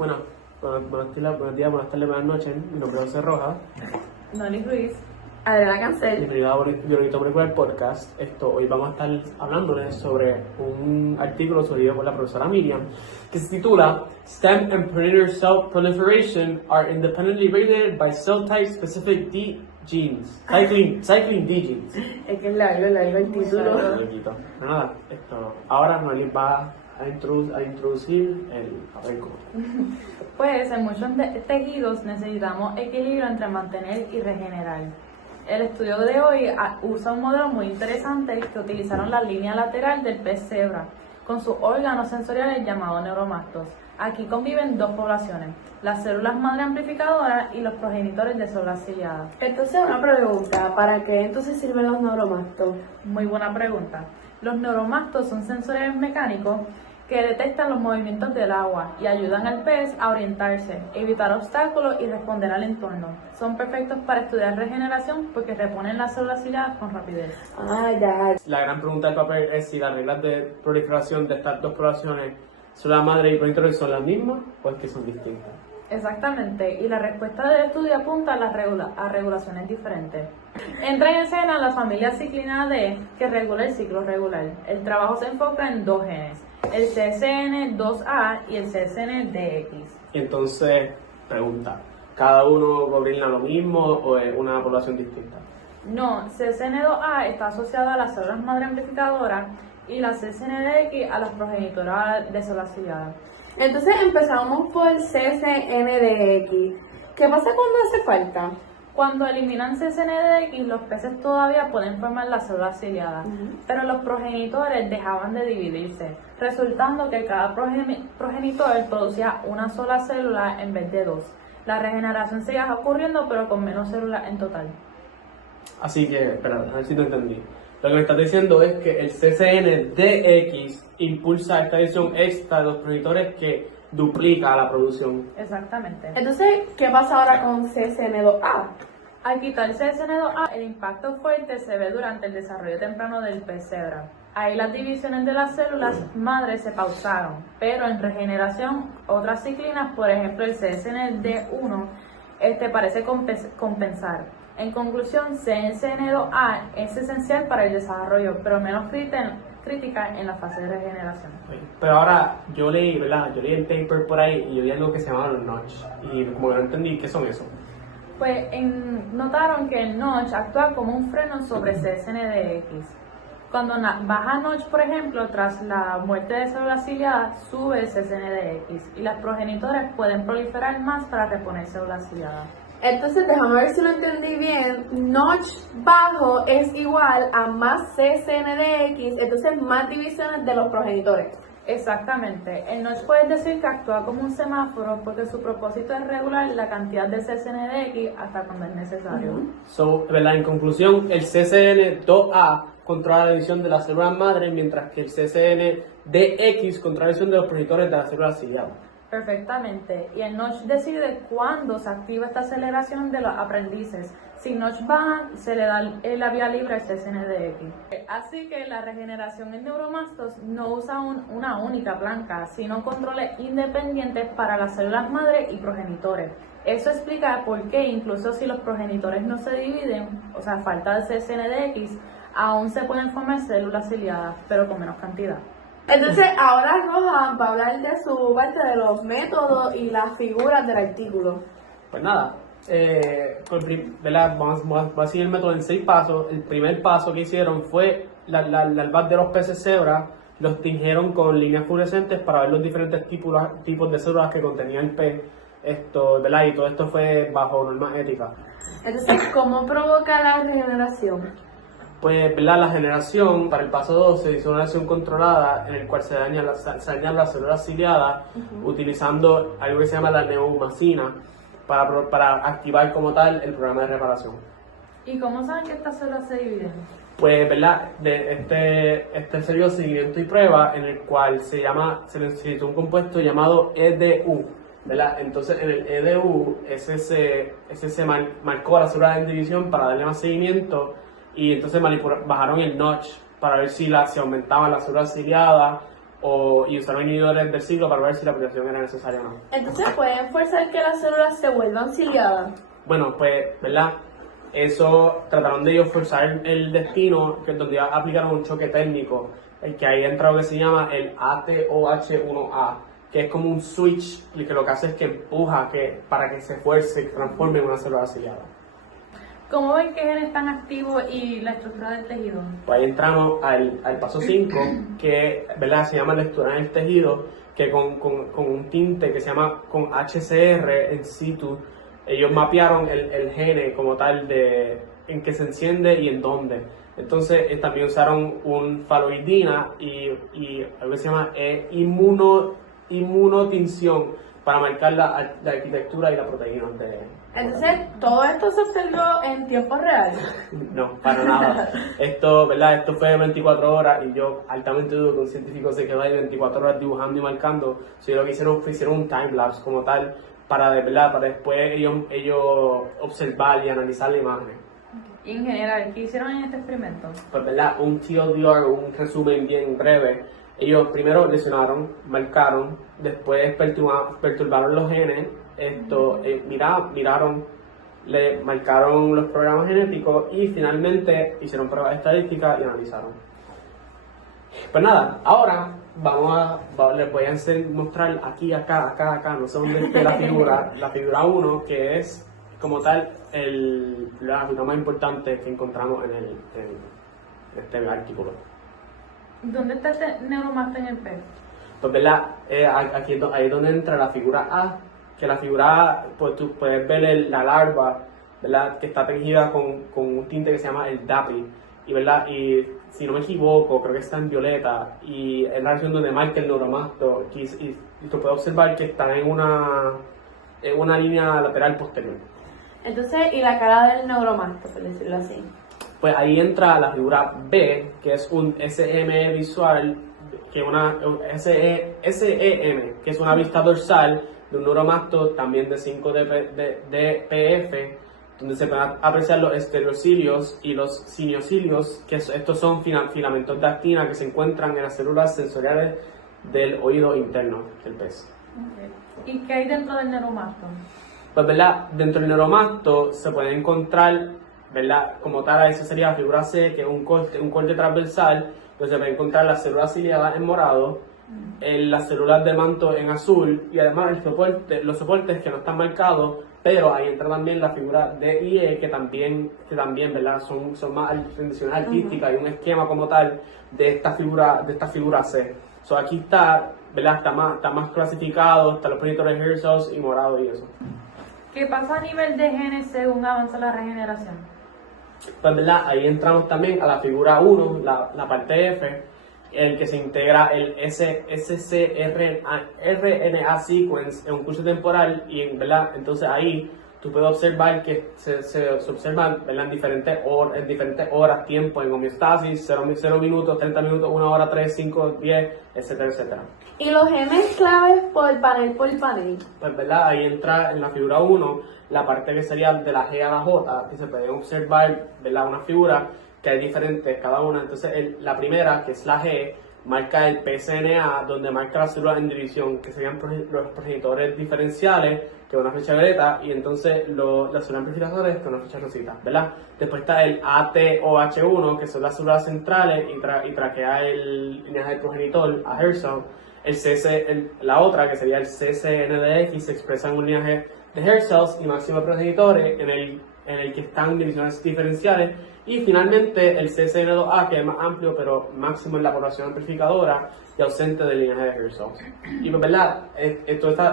Bueno, buenos días, buenas tardes, buenas noches. Mi nombre es José Rojas. Noni Ruiz. Adriana Cancel. Bienvenido a Biologito Molecular Podcast. Hoy vamos a estar hablándoles sobre un artículo subido por la profesora Miriam que se titula Stem and Predator Cell Proliferation are independently regulated by cell type specific D genes. Cycling D genes. Es que es largo el título. Pero nada, ahora Noelín va a introducir el artículo. Pues en muchos tejidos necesitamos equilibrio entre mantener y regenerar. El estudio de hoy usa un modelo muy interesante que utilizaron la línea lateral del pez cebra con sus órganos sensoriales llamados neuromastos. Aquí conviven dos poblaciones, las células madre amplificadoras y los progenitores de células ciliadas. Entonces, una pregunta, ¿para qué entonces sirven los neuromastos? Muy buena pregunta. Los neuromastos son sensores mecánicos que detectan los movimientos del agua y ayudan al pez a orientarse, evitar obstáculos y responder al entorno. Son perfectos para estudiar regeneración porque reponen las células ciliadas con rapidez. Ah, ya. La gran pregunta del papel es si las reglas de proliferación de estas dos poblaciones, célula madre y progenitores, son las mismas o es que son distintas. Exactamente, y la respuesta del estudio apunta a regulaciones diferentes. Entra en escena la familia ciclina D que regula el ciclo regular. El trabajo se enfoca en dos genes, el CSN2A y el CSN-DX. Y entonces, pregunta, ¿cada uno gobierna lo mismo o es una población distinta? No, CSN2A está asociado a las células madre amplificadoras y la CSN-DX a las progenitoras de células ciliadas. Entonces empezamos por CSNDX. ¿Qué pasa cuando hace falta? Cuando eliminan CSN-DX, los peces todavía pueden formar las células ciliadas, pero los progenitores dejaban de dividirse, resultando que cada progenitor producía una sola célula en vez de dos. La regeneración seguía ocurriendo, pero con menos células en total. Así que, espera, a ver si te entendí. Lo que me estás diciendo es que el CSN-DX impulsa esta edición extra de los progenitores que duplica la producción. Exactamente. Entonces, ¿qué pasa ahora con CSN2A? Al quitar CSN2A, el impacto fuerte se ve durante el desarrollo temprano del pez cebra. Ahí las divisiones de las células madres se pausaron, pero en regeneración, otras ciclinas, por ejemplo el CSND1, parece compensar. En conclusión, CSN2A es esencial para el desarrollo, pero menos crítica en la fase de regeneración. Pero ahora, yo leí el paper por ahí y yo vi algo que se llama los notch. Y como que no entendí, ¿qué son eso? Pues notaron que el notch actúa como un freno sobre CSN-DX. Cuando baja notch, por ejemplo, tras la muerte de células ciliadas, sube el CSN-DX y las progenitores pueden proliferar más para reponer células ciliadas. Entonces, déjame ver si lo entendí bien. Notch bajo es igual a más CSNDX, entonces más divisiones de los progenitores. Exactamente. El notch puede decir que actúa como un semáforo porque su propósito es regular la cantidad de CSN-DX hasta cuando es necesario. En conclusión, el CSN2A controla la división de las células madres, mientras que el CSN-DX controla la división de los progenitores de las células ciliadas. Perfectamente. Y el notch decide cuándo se activa esta aceleración de los aprendices. Si notch baja, se le da la vía libre al CSN-DX. Así que la regeneración en neuromastos no usa una única palanca, sino controles independientes para las células madre y progenitores. Eso explica por qué incluso si los progenitores no se dividen, o sea, falta de CSN-DX, aún se pueden formar células ciliadas, pero con menos cantidad. Entonces, ahora Roja va a hablar de su parte de los métodos y las figuras del artículo. Pues nada, vamos a seguir el método en 6 pasos. El primer paso que hicieron fue larvas de los peces cebra, los tingieron con líneas fluorescentes para ver los diferentes tipos de células que contenía el pez. Y todo esto fue bajo normas éticas. Entonces, ¿cómo provoca la regeneración? Pues, la generación, para el paso 2, se hizo una acción controlada en el cual se dañan las células ciliadas utilizando algo que se llama la neumacina para activar como tal el programa de reparación. ¿Y cómo saben que estas células se dividen? Pues, este sería el seguimiento y prueba en el cual se necesita un compuesto llamado EDU, Entonces, en el EDU, ese marcó a la célula en división para darle más seguimiento. Y entonces bajaron el notch para ver si se aumentaban las células ciliadas y usaron inhibidores del ciclo para ver si la aplicación era necesaria o no. Entonces pueden forzar que las células se vuelvan ciliadas. Bueno, pues, ¿verdad? Eso trataron de ellos forzar el destino, que donde aplicaron un choque térmico, el que ahí entra lo que se llama el ATOH1A, que es como un switch y que lo que hace es que empuja para que se fuerce y transforme en una célula ciliada. ¿Cómo ven qué genes están activos y la estructura del tejido? Pues ahí entramos al paso 5, que, ¿verdad? Se llama lectura en el tejido, que con un tinte que se llama con HCR in situ, ellos mapearon el gene como tal en que se enciende y en dónde. Entonces también usaron un faloidina y algo que se llama inmunotinción para marcar la arquitectura y la proteína Entonces, todo esto se observó en tiempo real. No, para nada. Esto, ¿verdad? Esto fue 24 horas y yo altamente dudo que un científico se quedó ahí 24 horas dibujando y marcando. So, lo que hicieron un time-lapse como tal para después ellos observar y analizar la imagen. Y en general, ¿qué hicieron en este experimento? Pues, ¿verdad? Un TLDR, un resumen bien breve. Ellos primero lesionaron, marcaron, después perturbaron los genes, miraron, le marcaron los programas genéticos y finalmente hicieron pruebas estadísticas y analizaron. Pues nada, ahora les voy a mostrar aquí, acá, no sé dónde esté la figura 1, que es como tal la figura más importante que encontramos en este artículo. ¿Dónde está este neuromasto en el pez? Pues, ¿verdad? Ahí es donde entra la figura A, que la figura A, pues tú puedes ver la larva, ¿verdad? Que está tejida con un tinte que se llama el DAPI, y si no me equivoco, creo que está en violeta, y es la región donde marca el neuromasto, y tú puedes observar que está en una línea lateral posterior. Entonces, y la cara del neuromasto, por decirlo así. Pues ahí entra la figura B, que es un SEM visual, que SEM, que es una vista dorsal de un neuromasto también de 5 dPF, donde se pueden apreciar los estereocilios y los cinesiolios, que estos son filamentos de actina que se encuentran en las células sensoriales del oído interno del pez. Okay. ¿Y qué hay dentro del neuromasto? Pues, ¿verdad? Dentro del neuromasto se puede encontrar, ¿verdad? Como tal, esa sería la figura C, que es un corte transversal, donde se puede encontrar las células ciliadas en morado, las células de manto en azul, y además los soportes que no están marcados, pero ahí entra también la figura D y E, que también ¿verdad? Son más rendiciones artísticas y un esquema como tal de esta figura C. So, aquí está, ¿verdad? Está más clasificado, están los progenitores hair cells y morado y eso. ¿Qué pasa a nivel de genes según avanza la regeneración? Pues, ¿verdad? Ahí entramos también a la figura 1, la parte F, el que se integra el scRNA sequence en un curso temporal, y ¿verdad? Entonces ahí tú puedes observar que se observan, ¿verdad? en diferentes horas, tiempo, en homeostasis, 0 minutos, 30 minutos, 1 hora, 3, 5, 10, etcétera, etcétera. ¿Y los genes claves por panel por panel? Pues, ¿verdad? Ahí entra en la figura 1 la parte que sería de la G a la J, que se pueden observar, ¿verdad? Una figura que hay diferentes cada una. Entonces la primera, que es la G, marca el PSNA, donde marca las células en división, que serían los progenitores diferenciales, que es una flecha violeta, y entonces las células amplificadores, que es una flecha rosita, ¿verdad? Después está el ATOH1, que son las células centrales, y traquea el linaje del progenitor, a hair cell. La otra, que sería el CCNDX, se expresa en un linaje de hair cells y máximo progenitores, en el que están divisiones diferenciales. Y finalmente el CCN2A, que es más amplio, pero máximo en la población amplificadora y ausente del linaje de hair cells. Y pues, ¿verdad?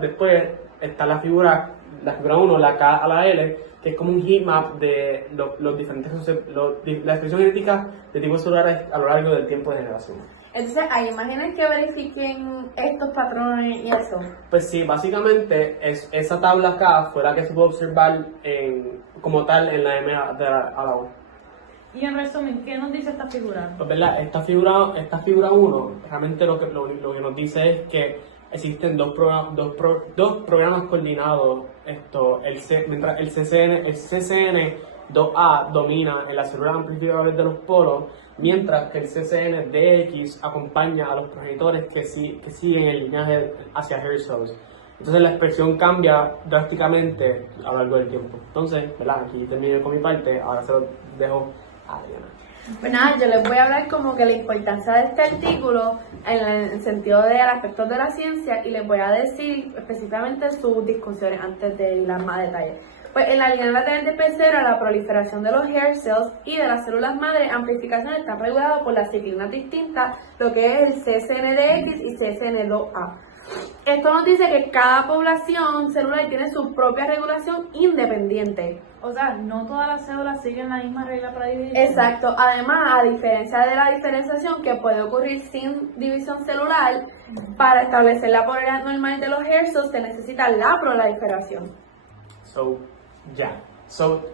Después está la figura 1, la K a la L, que es como un heatmap de los diferentes la expresión genética de tipos celulares a lo largo del tiempo de generación. Entonces, ¿hay imágenes que verifiquen estos patrones y eso? Pues sí, básicamente esa tabla acá fue la que se puede observar como tal en la M a la O. Y en resumen, ¿qué nos dice esta figura? Pues, ¿verdad? Esta figura 1, realmente lo que nos dice es que existen dos programas coordinados. Mientras el CCN 2A domina en las células amplificadoras de los polos, mientras que el CCNDX acompaña a los progenitores que siguen el linaje hacia hair cells. Entonces la expresión cambia drásticamente a lo largo del tiempo. Entonces, ¿verdad? Aquí termino con mi parte, ahora se lo dejo a Adriana. Pues nada, yo les voy a hablar como que la importancia de este artículo en el sentido de aspectos de la ciencia y les voy a decir específicamente sus discusiones antes de ir a más detalles. Pues en la línea lateral del pecero, la proliferación de los hair cells y de las células madre amplificación está regulada por las ciclinas distintas, lo que es el CCNDX y CCN2A. Esto nos dice que cada población celular tiene su propia regulación independiente. O sea, no todas las células siguen la misma regla para dividirse. Exacto. Además, a diferencia de la diferenciación que puede ocurrir sin división celular, para establecer la polaridad normal de los hair cells se necesita la proliferación.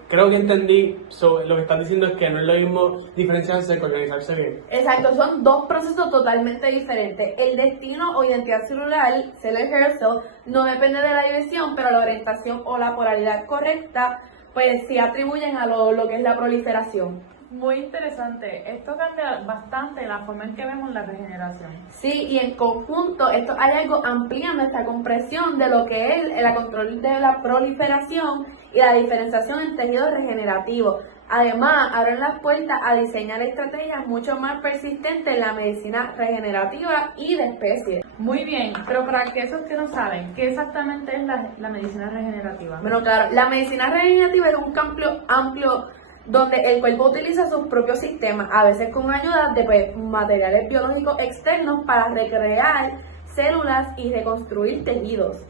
Creo que entendí. Lo que estás diciendo es que no es lo mismo diferenciarse que organizarse bien. Exacto, son dos procesos totalmente diferentes. El destino o identidad celular, cellular hair cell, no depende de la división, pero la orientación o la polaridad correcta, pues sí atribuyen a lo que es la proliferación. Muy interesante. Esto cambia bastante la forma en que vemos la regeneración. Sí, y en conjunto, esto hay algo ampliando esta comprensión de lo que es el control de la proliferación y la diferenciación en tejidos regenerativos. Además, abren las puertas a diseñar estrategias mucho más persistentes en la medicina regenerativa y de especies. Muy bien, pero para aquellos que no saben, ¿qué exactamente es la medicina regenerativa? Bueno, claro, la medicina regenerativa es un campo amplio donde el cuerpo utiliza sus propios sistemas, a veces con ayuda de materiales biológicos externos para recrear células y reconstruir tejidos.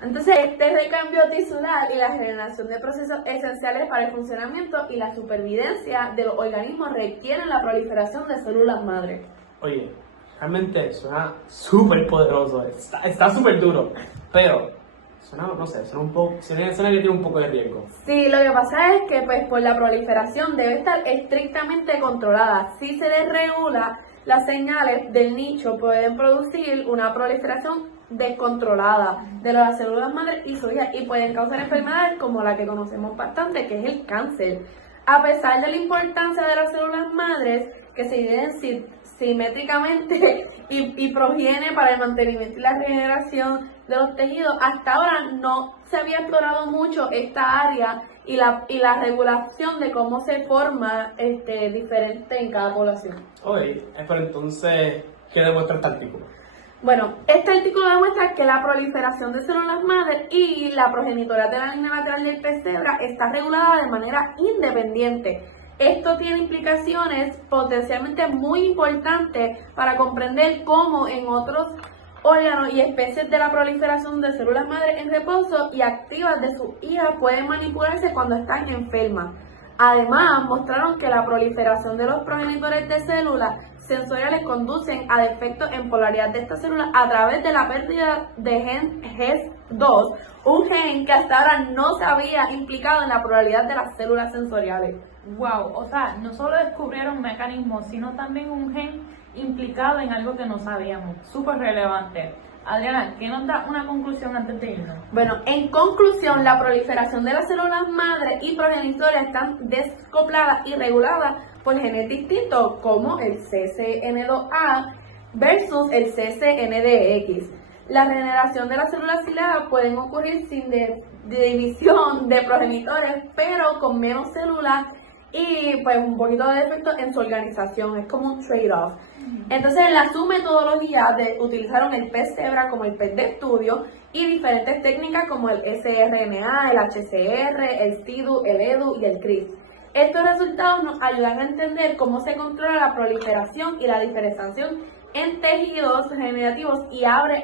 Entonces, este recambio tisular y la generación de procesos esenciales para el funcionamiento y la supervivencia de los organismos requieren la proliferación de células madre. Oye, realmente suena súper poderoso, está súper duro, pero suena que tiene un poco de riesgo. Sí, lo que pasa es que pues por la proliferación debe estar estrictamente controlada. Si se desregula, las señales del nicho pueden producir una proliferación descontrolada de las células madre y sus hijas y pueden causar enfermedades como la que conocemos bastante, que es el cáncer. A pesar de la importancia de las células madres que se dividen simétricamente y proviene para el mantenimiento y la regeneración de los tejidos, hasta ahora no se había explorado mucho esta área y la regulación de cómo se forma diferente en cada población. Oye, pero entonces, ¿qué demuestra este artículo? Bueno, este artículo demuestra que la proliferación de células madre y la progenitora de la línea lateral del pez cebra está regulada de manera independiente. Esto tiene implicaciones potencialmente muy importantes para comprender cómo en otros órganos y especies de la proliferación de células madre en reposo y activas de sus hijas pueden manipularse cuando están enfermas. Además, mostraron que la proliferación de los progenitores de células sensoriales conducen a defectos en polaridad de estas células a través de la pérdida de gen HES2, un gen que hasta ahora no se había implicado en la polaridad de las células sensoriales. Wow, o sea, no solo descubrieron mecanismos, sino también un gen implicado en algo que no sabíamos. Súper relevante. Adriana, ¿qué nos da una conclusión antes de irnos? Bueno, en conclusión, la proliferación de las células madre y progenitoras están descopladas y reguladas por genes distintos como el CCN2A versus el CCNDX. La regeneración de las células ciladas pueden ocurrir sin división de progenitores, pero con menos células y pues un poquito de defecto en su organización, es como un trade-off. Entonces, su metodología utilizaron el pez cebra como el pez de estudio y diferentes técnicas como el sRNA, el HCR, el CIDU, el EDU y el CRIS. Estos resultados nos ayudan a entender cómo se controla la proliferación y la diferenciación en tejidos regenerativos y abre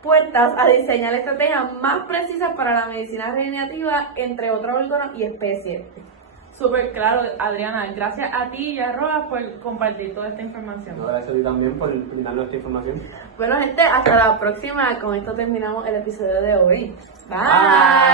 puertas a diseñar estrategias más precisas para la medicina regenerativa entre otros órganos y especies. Súper claro, Adriana. Gracias a ti y a Roa por compartir toda esta información. Gracias a ti también por brindarnos esta información. Bueno, gente, hasta la próxima. Con esto terminamos el episodio de hoy. Bye. Bye.